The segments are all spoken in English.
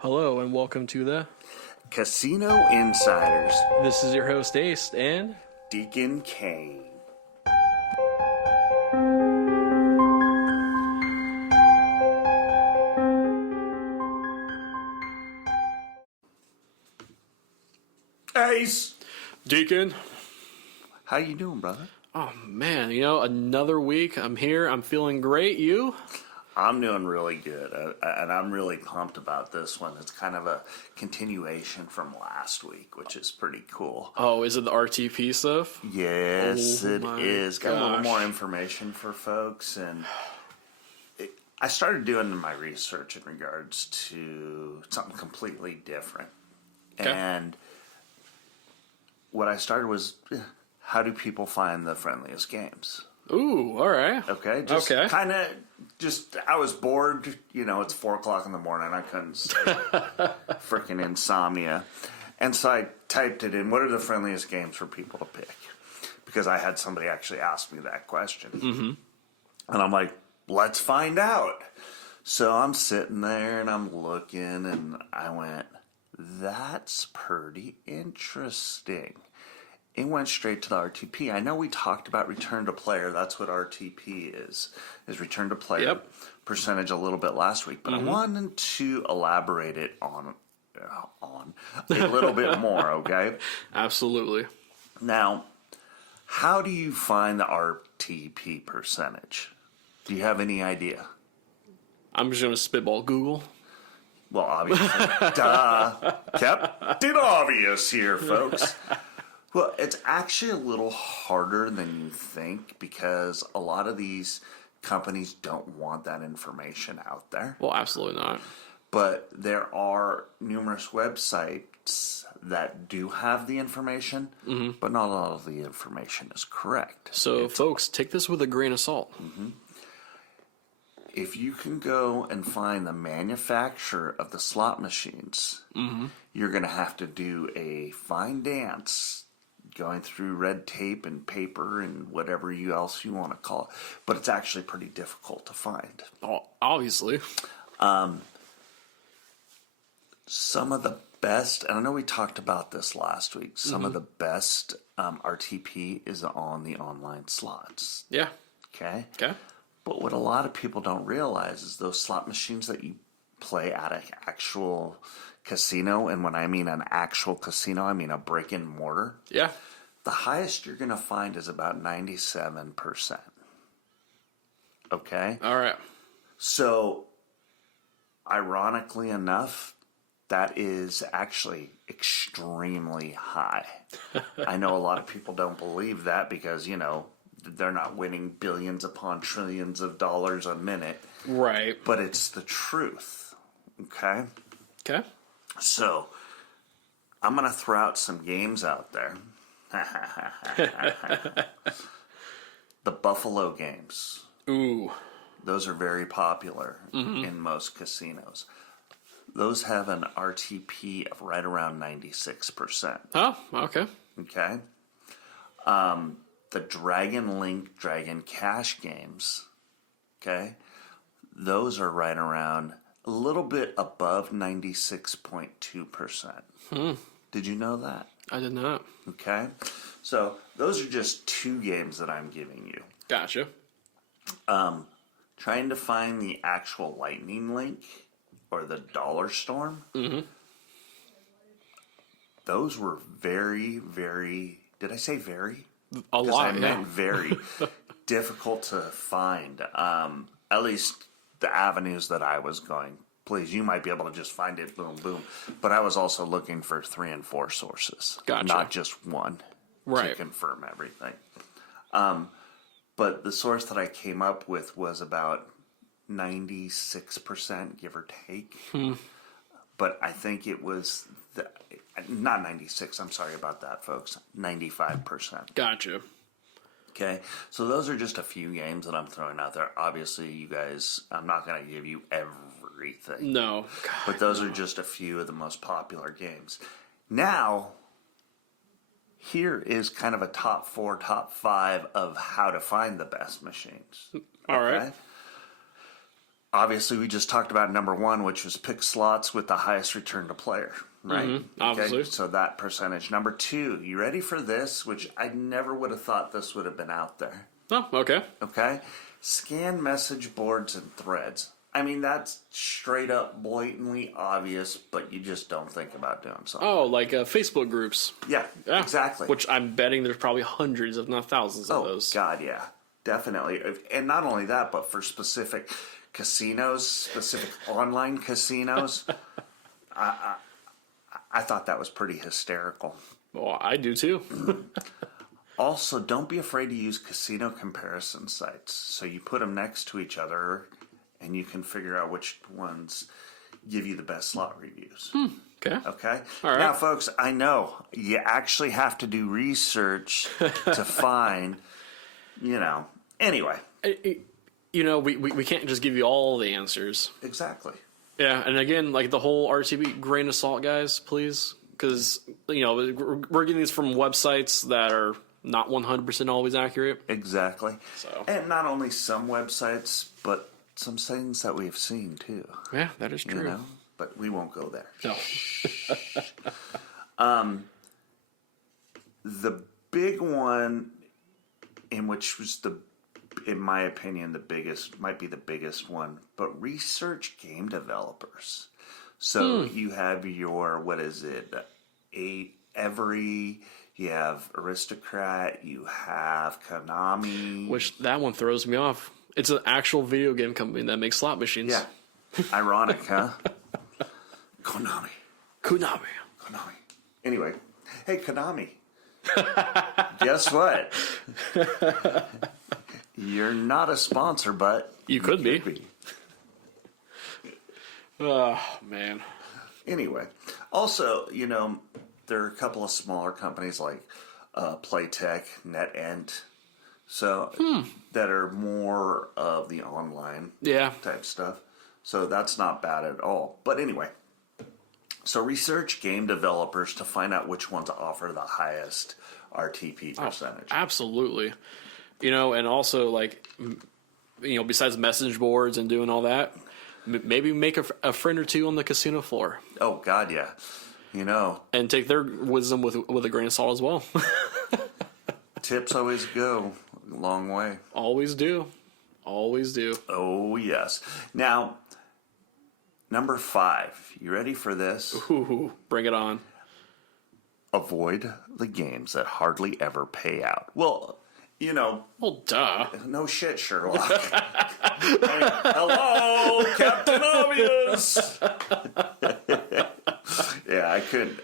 Hello and welcome to the Casino Insiders, This is your host Ace and Deacon Kaine. Ace! Deacon. How you doing, brother? Oh man, another week. I'm here. I'm feeling great. You? I'm doing really good, and I'm really pumped about this one. It's kind of a continuation from last week, which is pretty cool. Oh, is it the RTP stuff? Yes, Oh it my is. Got a little gosh. more information for folks, and I started doing my research in regards to something completely different. Okay. And what I started was, how do people find the friendliest games? Ooh, all right. Okay, I was bored. It's 4:00 in the morning. I couldn't stay. Freaking insomnia. And so I typed it in. What are the friendliest games for people to pick? Because I had somebody actually ask me that question. Mm-hmm. And I'm like, let's find out. So I'm sitting there and I'm looking and I went, that's pretty interesting. It went straight to the RTP. I know we talked about return to player. That's what RTP is return to player. Yep. Percentage a little bit last week. But I wanted to elaborate it on a little bit more, okay? Absolutely. Now, how do you find the RTP percentage? Do you have any idea? I'm just gonna spitball Google. Well, obviously. Duh. Captain Obvious here, folks. Well, it's actually a little harder than you think because a lot of these companies don't want that information out there. Well, absolutely not. But there are numerous websites that do have the information, but not all of the information is correct. So, folks, take this with a grain of salt. If you can go and find the manufacturer of the slot machines, you're going to have to do a fine dance going through red tape and paper and whatever else you want to call it. But it's actually pretty difficult to find. Oh, obviously. Some of the best, and I know we talked about this last week, some of the best RTP is on the online slots. Yeah. Okay? Okay. But what a lot of people don't realize is those slot machines that you play at an actual casino, and when I mean an actual casino, I mean a brick and mortar. Yeah. The highest you're going to find is about 97%. Okay? All right. So, ironically enough, that is actually extremely high. I know a lot of people don't believe that because, they're not winning billions upon trillions of dollars a minute. Right. But it's the truth. Okay? Okay. So, I'm going to throw out some games out there. The Buffalo games. Ooh. Those are very popular in most casinos. Those have an RTP of right around 96%. Oh, okay. Okay? The Dragon Link, Dragon Cash games, okay? Those are right around a little bit above 96.2%. Did you know that? I did not. Okay? So those are just two games that I'm giving you. Gotcha. Trying to find the actual Lightning Link or the Dollar Storm. Those were very, very... Did I say very? A lot, I meant very difficult to find. At least the avenues that I was going. Please, you might be able to just find it, boom, boom. But I was also looking for 3 and 4 sources. Gotcha. Not just one. Right. To confirm everything. But the source that I came up with was about 96%, give or take. But I think it was... not 96, I'm sorry about that, folks. 95%. Gotcha. Okay, so those are just a few games that I'm throwing out there. Obviously, you guys, I'm not going to give you everything. No. But those are just a few of the most popular games. Now, here is kind of a top 4, top 5 of how to find the best machines. All right. obviously we just talked about number one, which was pick slots with the highest return to player, right? obviously. Okay, so that percentage. Number two, you ready for this? Which I never would have thought this would have been out there. Oh, okay. Okay? Scan message boards and threads. I mean, that's straight up blatantly obvious, but you just don't think about doing something. Oh, like Facebook groups. Yeah, exactly. Which I'm betting there's probably hundreds, if not thousands, of those. God, yeah. Definitely. And not only that, but for specific casinos, specific online casinos, I thought that was pretty hysterical. Well, I do too. Also, don't be afraid to use casino comparison sites. So you put them next to each other, and you can figure out which ones give you the best slot reviews. Okay. Okay? All right. Now, folks, I know you actually have to do research to find, anyway. We can't just give you all the answers. Exactly. Yeah, and again, like the whole RTB, grain of salt, guys, please. Because, we're getting these from websites that are not 100% always accurate. Exactly. So. And not only some websites, but some things that we've seen too. Yeah, that is true. But we won't go there. No. The big one, which was in my opinion, might be the biggest one, but research game developers. So you have your, Every, you have Aristocrat, you have Konami. Which, that one throws me off. It's an actual video game company that makes slot machines. Yeah. Ironic, huh? Konami. Anyway, hey, Konami. Guess what? You're not a sponsor, but You could be. Oh, man. Anyway, also, there are a couple of smaller companies like Playtech, NetEnt, so that are more of the online type stuff. So that's not bad at all. But anyway, so research game developers to find out which ones offer the highest RTP percentage. Absolutely. And also, besides message boards and doing all that, maybe make a friend or two on the casino floor. Oh, God, yeah. And take their wisdom with a grain of salt as well. Tips always go a long way. Always do. Always do. Oh, yes. Now, number 5. You ready for this? Ooh, bring it on. Avoid the games that hardly ever pay out. Well, Well, duh. no shit, Sherlock. Hello, Captain Obvious. Yeah, I couldn't.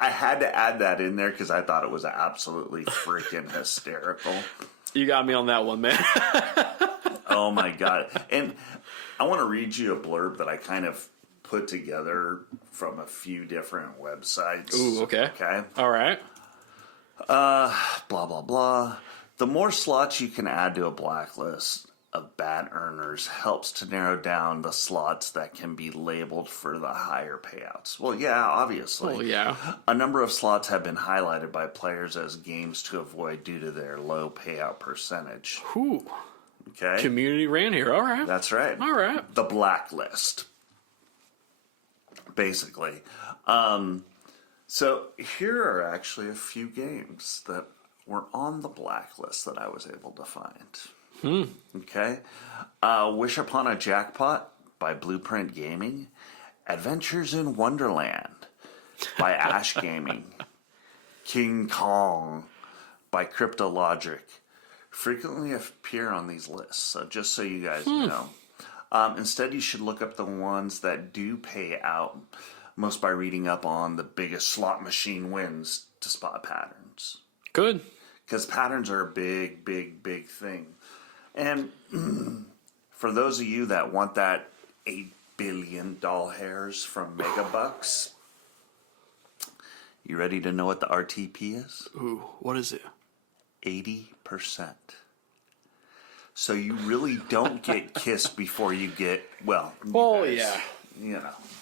I had to add that in there because I thought it was absolutely freaking hysterical. You got me on that one, man. Oh my God. And I want to read you a blurb that I kind of put together from a few different websites. Ooh, okay. Okay. All right. Blah, blah, blah. The more slots you can add to a blacklist of bad earners helps to narrow down the slots that can be labeled for the higher payouts. Well, yeah, obviously. Oh, yeah. A number of slots have been highlighted by players as games to avoid due to their low payout percentage. Ooh. Okay? Community ran here. All right. That's right. All right. The blacklist. Basically. So here are actually a few games that were on the blacklist that I was able to find. Okay. Wish Upon a Jackpot by Blueprint Gaming. Adventures in Wonderland by Ash Gaming. King Kong by Cryptologic. Frequently appear on these lists, so just so you guys know. Instead, you should look up the ones that do pay out, most by reading up on the biggest slot machine wins to spot patterns. Good. Because patterns are a big, big, big thing. And for those of you that want that $8 billion hairs from Megabucks, you ready to know what the RTP is? Ooh, what is it? 80%. So you really don't get kissed before you get, well, yeah.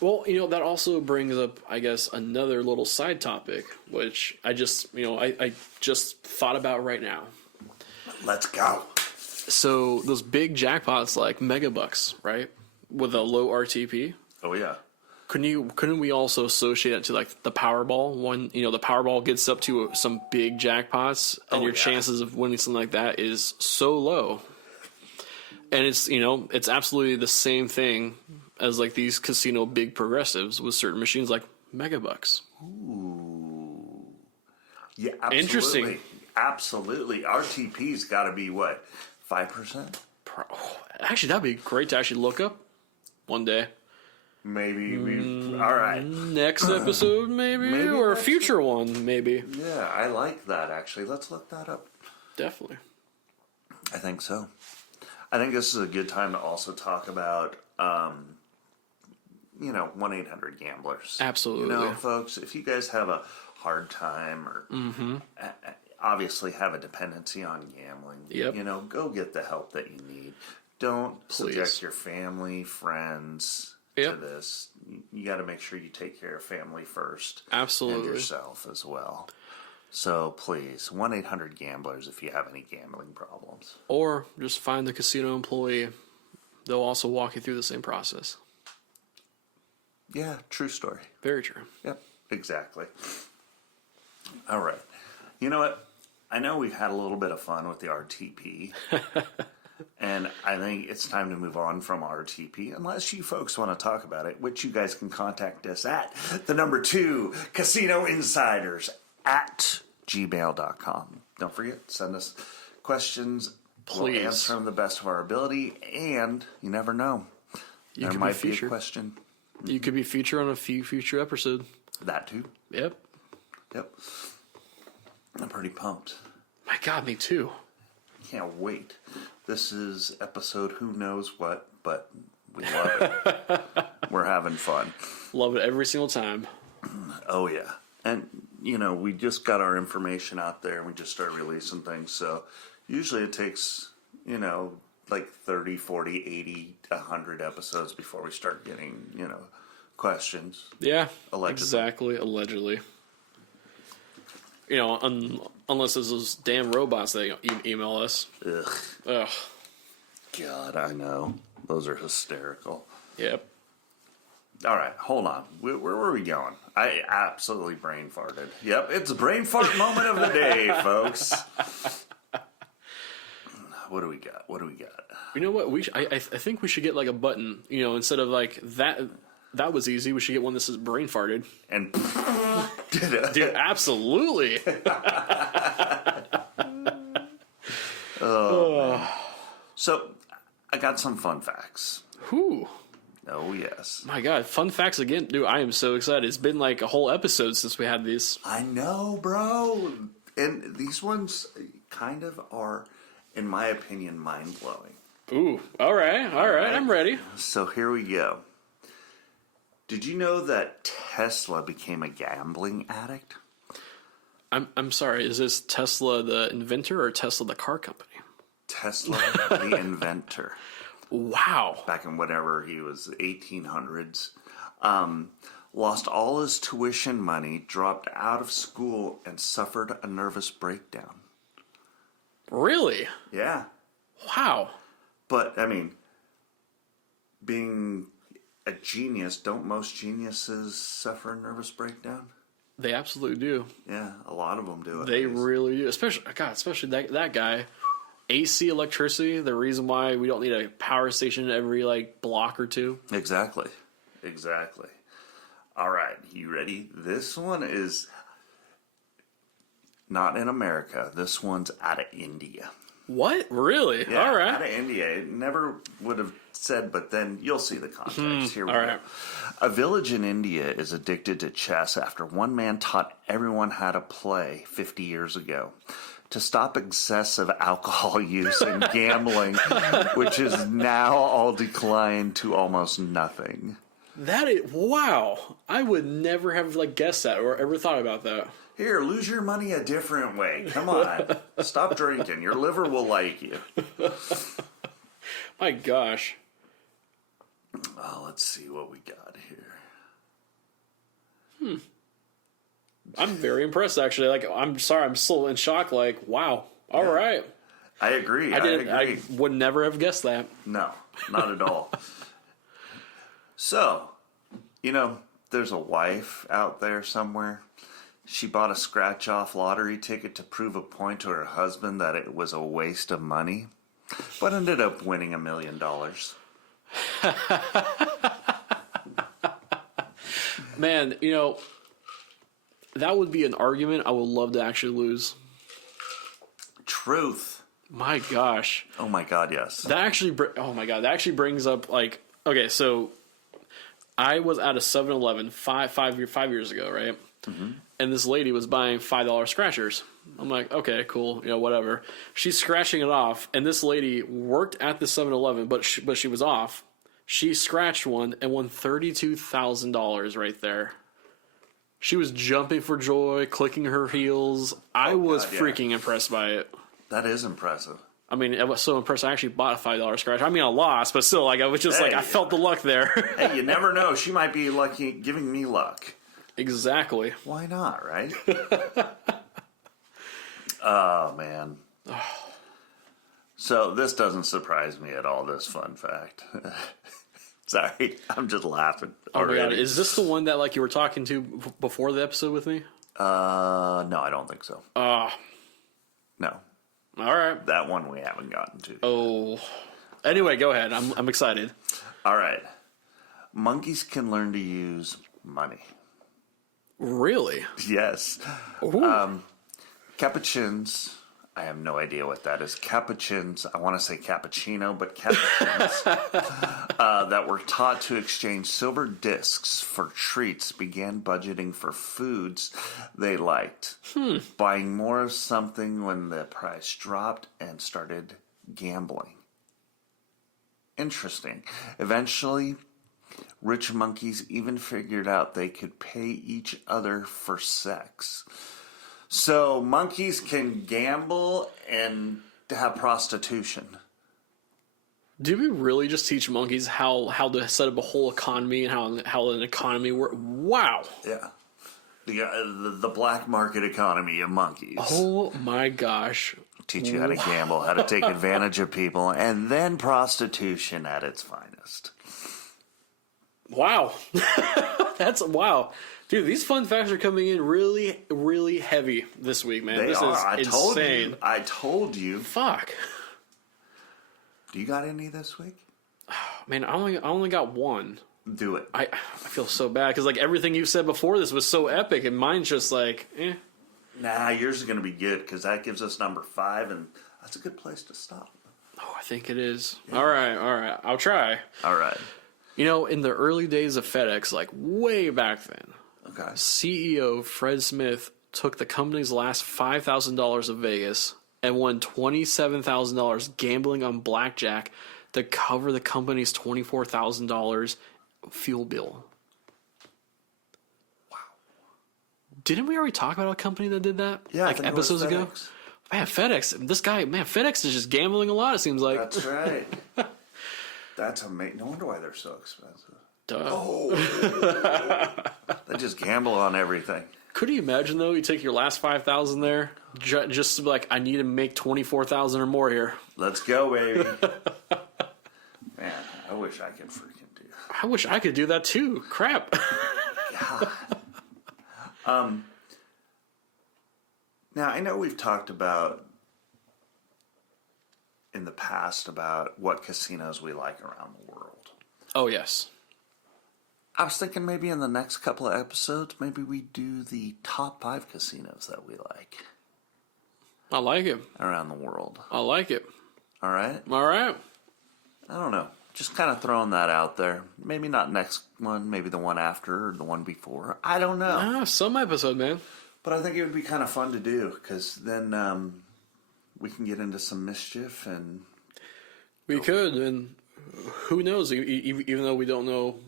Well, that also brings up, I guess, another little side topic, which I just, I just thought about right now. Let's go. So those big jackpots like Megabucks, right? With a low RTP. Oh yeah. Couldn't we also associate it to like the Powerball? When the Powerball gets up to some big jackpots, and your chances of winning something like that is so low. And it's absolutely the same thing as like these casino big progressives with certain machines like Megabucks. Ooh. Yeah, absolutely. Interesting. Absolutely. RTP's got to be what, 5%? Actually, that'd be great to actually look up one day. Maybe all right. Next episode, maybe or a future one, maybe. Yeah, I like that actually. Let's look that up. Definitely. I think so. I think this is a good time to also talk about 1-800-GAMBLERS. Absolutely. Folks, if you guys have a hard time or obviously have a dependency on gambling, Yep. go get the help that you need. Don't subject your family, friends to this. You got to make sure you take care of family first. Absolutely. And yourself as well. So please, 1-800-GAMBLERS if you have any gambling problems. Or just find the casino employee. They'll also walk you through the same process. Yeah, true story. Very true. Yep, exactly. All right. You know what? I know we've had a little bit of fun with the RTP. And I think it's time to move on from RTP, unless you folks want to talk about it, which you guys can contact us at the number 2 Casino Insiders at gmail.com. Don't forget, send us questions. Please. We'll answer them the best of our ability, and you never know. There might be a question. You could be featured on a few future episodes. That too. Yep. I'm pretty pumped. My God, me too. Can't wait. This is episode who knows what, but we love it. We're having fun. Love it every single time. Oh, yeah. And, we just got our information out there and we just started releasing things. So usually it takes, like 30, 40, 80, 100 episodes before we start getting, questions. Yeah, Allegedly. exactly. Allegedly. Unless it's those damn robots that email us. Ugh. God, I know. Those are hysterical. Yep. All right, hold on. Where were we going? I absolutely brain farted. Yep, it's a brain fart moment of the day, folks. What do we got? You know what? I think we should get like a button. Instead of like that. That was easy. We should get one that says brain farted. And did it? Dude, absolutely. So, I got some fun facts. Whew. Oh, yes. My God, fun facts again. Dude, I am so excited. It's been like a whole episode since we had these. I know, bro. And these ones kind of are, in my opinion, mind-blowing. Ooh, all right. I'm ready. So, here we go. Did you know that Tesla became a gambling addict? I'm sorry. Is this Tesla the inventor or Tesla the car company? Tesla the inventor. Wow. Back in whatever he was, 1800s. Lost all his tuition money, dropped out of school, and suffered a nervous breakdown. Really? Yeah. Wow. But, being a genius, don't most geniuses suffer a nervous breakdown? They absolutely do. Yeah, a lot of them do it. They really do. Especially that guy. AC electricity, the reason why we don't need a power station every block or two. Exactly. All right, you ready? This one is not in America. This one's out of India. What? Really? Yeah, all right. Out of India. It never would have said, but then you'll see the context. Here we go. Right. A village in India is addicted to chess after one man taught everyone how to play 50 years ago. To stop excessive alcohol use and gambling, which is now all declined to almost nothing. That is wow! I would never have guessed that or ever thought about that. Here, lose your money a different way. Come on, stop drinking. Your liver will like you. My gosh. Oh, let's see what we got here. I'm very impressed, actually. I'm sorry, I'm still in shock. Wow. All right. I agree. I would never have guessed that. No, not at all. So, there's a wife out there somewhere. She bought a scratch-off lottery ticket to prove a point to her husband that it was a waste of money, but ended up winning $1 million. Man, that would be an argument I would love to actually lose. Truth. My gosh. Oh my God, yes. That actually brings up, like, okay, so I was at a 7-Eleven five years ago, right? Mm-hmm. And this lady was buying $5 scratchers. I'm like, okay, cool, whatever. She's scratching it off, and this lady worked at the 7-Eleven, but she was off. She scratched one and won $32,000 right there. She was jumping for joy, clicking her heels. I was freaking impressed by it. That is impressive. I mean, it was so impressive. I actually bought a $5 scratch. I mean, I lost, but still, like, I was just I felt the luck there. Hey, you never know. She might be lucky giving me luck. Exactly. Why not, right? Oh, man. So this doesn't surprise me at all, this fun fact. Sorry, I'm just laughing already. Oh my God. Is this the one that, like, you were talking to before the episode with me? No, I don't think so. No. All right. That one we haven't gotten to. Oh. Anyway, go ahead. I'm excited. All right. Monkeys can learn to use money. Really? Yes. Capuchins. I have no idea what that is. Capuchins. I want to say cappuccino, but capuchins that were taught to exchange silver discs for treats began budgeting for foods they liked, buying more of something when the price dropped, and started gambling. Interesting. Eventually, rich monkeys even figured out they could pay each other for sex. So monkeys can gamble and have prostitution. Did we really just teach monkeys how to set up a whole economy and how an economy works? Wow. Yeah. The black market economy of monkeys. Oh my gosh. Teach you how to gamble, how to take advantage of people, and then prostitution at its finest. Wow. That's wow. Dude, these fun facts are coming in really, really heavy this week, man. This is insane. I told you. Fuck. Do you got any this week? Man, I only got one. Do it. I feel so bad because, like, everything you said before this was so epic, and mine's just like, eh. Nah, yours is going to be good because that gives us number 5, and that's a good place to stop. Oh, I think it is. Yeah. All right. I'll try. All right. In the early days of FedEx, like way back then, okay, CEO Fred Smith took the company's last $5,000 of Vegas and won $27,000 gambling on blackjack to cover the company's $24,000 fuel bill. Wow. Didn't we already talk about a company that did that? Yeah, like episodes ago? Man, FedEx. This guy, FedEx is just gambling a lot, it seems like. That's right. That's amazing. No wonder why they're so expensive. Duh. Oh. They just gamble on everything. Could you imagine, though, you take your last $5,000 there, just to be like, I need to make $24,000 or more here. Let's go, baby. Man, I wish I could freaking do that. I wish I could do that, too. Crap. God. Now, I know we've talked about in the past about what casinos we like around the world. Oh, yes. I was thinking maybe in the next couple of episodes, maybe we do the top 5 casinos that we like. I like it. Around the world. I like it. All right? All right. I don't know. Just kind of throwing that out there. Maybe not next one, maybe the one after or the one before. I don't know. Some episode, man. But I think it would be kind of fun to do because then we can get into some mischief and... We could, and who knows, even though we don't know,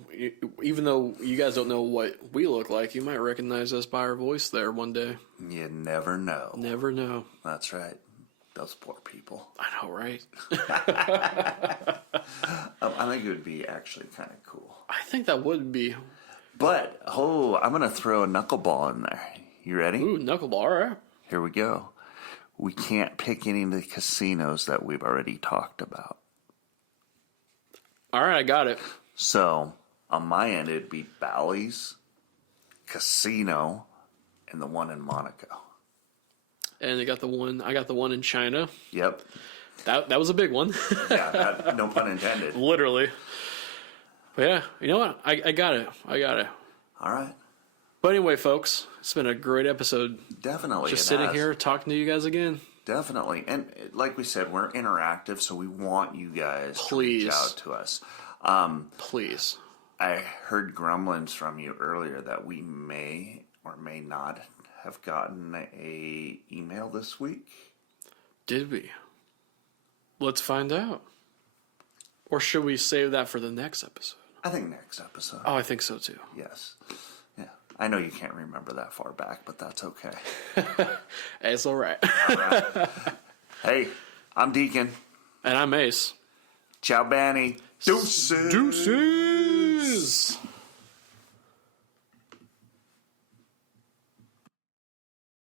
even though you guys don't know what we look like, you might recognize us by our voice there one day. You never know. Never know. That's right. Those poor people. I know, right? I think it would be actually kind of cool. I think that would be. But, I'm going to throw a knuckleball in there. You ready? Ooh, knuckleball, all right. Here we go. we can't pick any of the casinos that we've already talked about. All right, I got it. So, on my end, it'd be Bally's, Casino, and the one in Monaco. And I got the one in China. Yep. That was a big one. Yeah, no pun intended. Literally. But yeah, you know what? I got it. All right. But anyway, folks, it's been a great episode. Definitely. Just sitting here talking to you guys again. Definitely. And like we said, we're interactive, so we want you guys to reach out to us. Please. I heard grumblings from you earlier that we may or may not have gotten a email this week. Did we? Let's find out. Or should we save that for the next episode? I think next episode. Oh, I think so too. Yes. Yeah. I know you can't remember that far back, but that's okay. It's all right. All right. Hey, I'm Deacon. And I'm Ace. Ciao, Banny. Deuces.